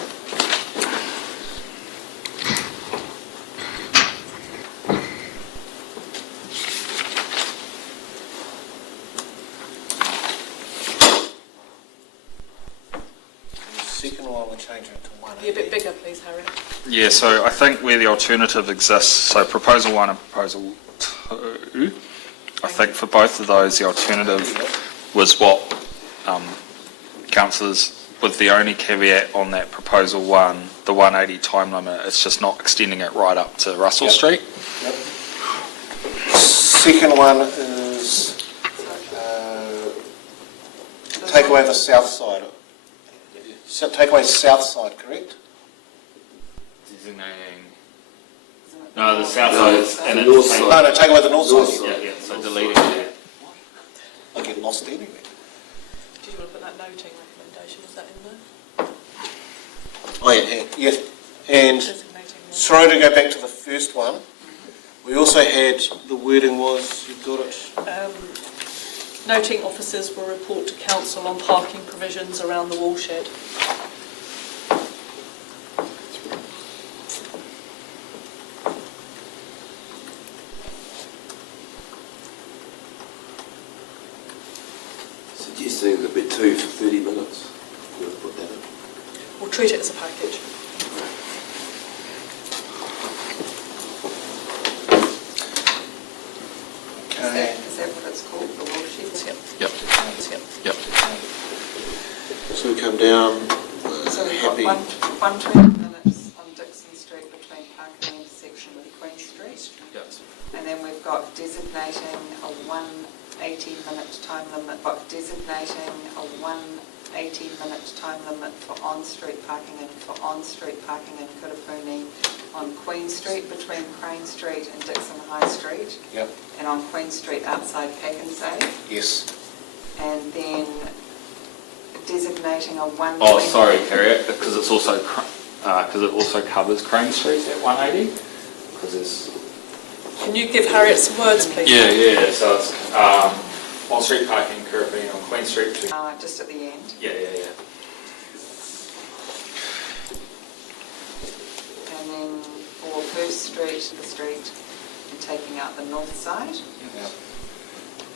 The second one, we're changing it to 1. Be a bit bigger, please, Harriet. Yeah, so I think where the alternative exists, so proposal 1 and proposal 2, I think for both of those, the alternative was what councillors, with the only caveat on that proposal 1, the 180 time limit, it's just not extending it right up to Russell Street. Yep. Second one is take away the south side. So take away south side, correct? Designating. No, the south side is, and The north it's side. No, take away the north North side. side. yeah, so deleting that. I get lost anyway. Did you want to put that noting recommendation? Was that in there? Oh, yeah, yes. And Designating. sorry to go back to the first one. We also had, the wording was, you've got it, Noting officers will report to council on parking provisions around the wall shed. Suggesting there'll be 2 for 30 minutes. We'll put that in. We'll treat it as a package. okay. Is that what it's called, the wall shed? Yep. Yep. Yep. Yep. So we come down, So we've got happy. 120 minutes on Dixon Street between Park and intersection with Queen Street. Yep. And then we've got designating a 180-minute time limit, designating a 180-minute time limit for on-street parking and for on-street parking in Kurupuni on Queen Street between Crane Street and Dixon High Street. Yep, And on Queen Street outside Pekingse. yes. And then designating a 120... Oh, sorry, Harriet, because it's also because it also covers Crane Street at 180. Because it's Can you give Harriet some words, please? yeah. So it's on-street parking, Kurupuni on Queen Street. just at the end. Yeah. And then for First Street, the street, and taking out the north side. Yep.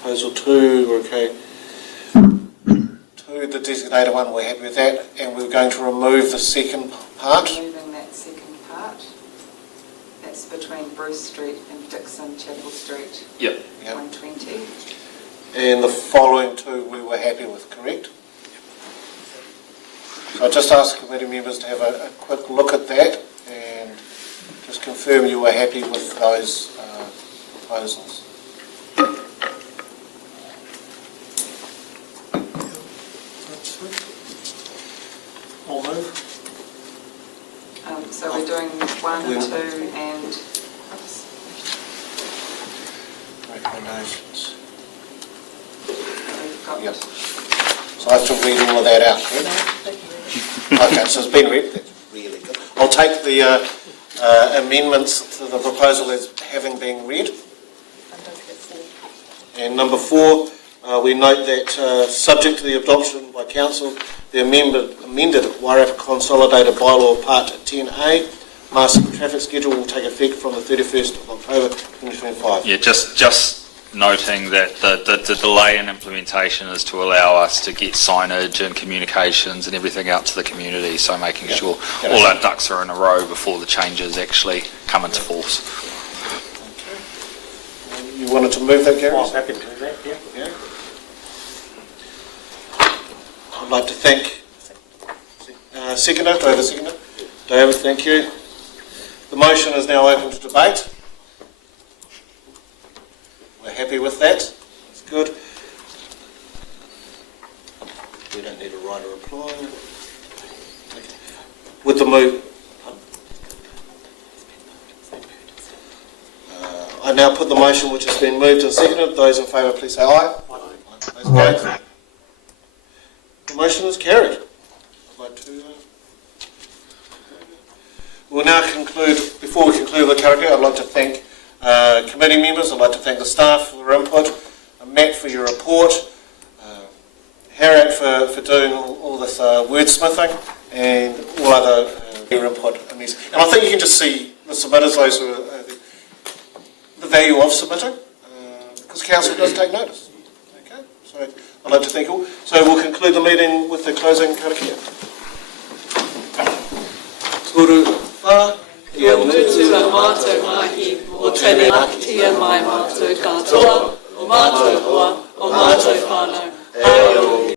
Proposal 2, we're okay. 2, the designated one, we're happy with that. And we're going to remove the second part. Removing that second part. That's between Bruce Street and Dixon Chapel Street, Yep. Yep. 120. And the following 2 we were happy with, correct? So I just asked committee members to have a quick look at that and just confirm you were happy with those proposals. I'll move. So we're doing 1, 2 and... Recommendations. We've got Yep. So I have to read all of that out, correct? Okay, so it's been read. That's really good. I'll take the amendments to the proposal as having been read. And number 4, we note that subject to the adoption by council, the amended Wairarapa Consolidated Bylaw Part 10A, Master Traffic Schedule will take effect from the 31st of October 2025. Yeah, just noting that the delay in implementation is to allow us to get signage and communications and everything out to the community, so making sure all our ducks are in a row before the changes actually come into force. You wanted to move that, Gary? I'm happy to do that, yeah. Yeah. I'd like to thank seconder. Do I have a seconder? David, thank you. The motion is now open to debate. We're happy with that. That's good. We don't need to write a reply. Okay. With the move... I now put the motion which has been moved and seconded. Those in favour, please say aye. Those against? The motion is carried. I'd like to... We'll now conclude, before we conclude the karakia, I'd like to thank committee members. I'd like to thank the staff for their input, Matt for your report, Harriet for doing all this wordsmithing, and all other your input in these. And I think you can just see the submitters, those who are the value of submitting, because council does take notice. Okay, so I'd like to thank you all. So we'll conclude the meeting with the closing karakia. Turu wha, Kia mutu a mātou mahi, o tēnei akitia mai mātou katoa, o mātou hoa, o mātou whānau, ai o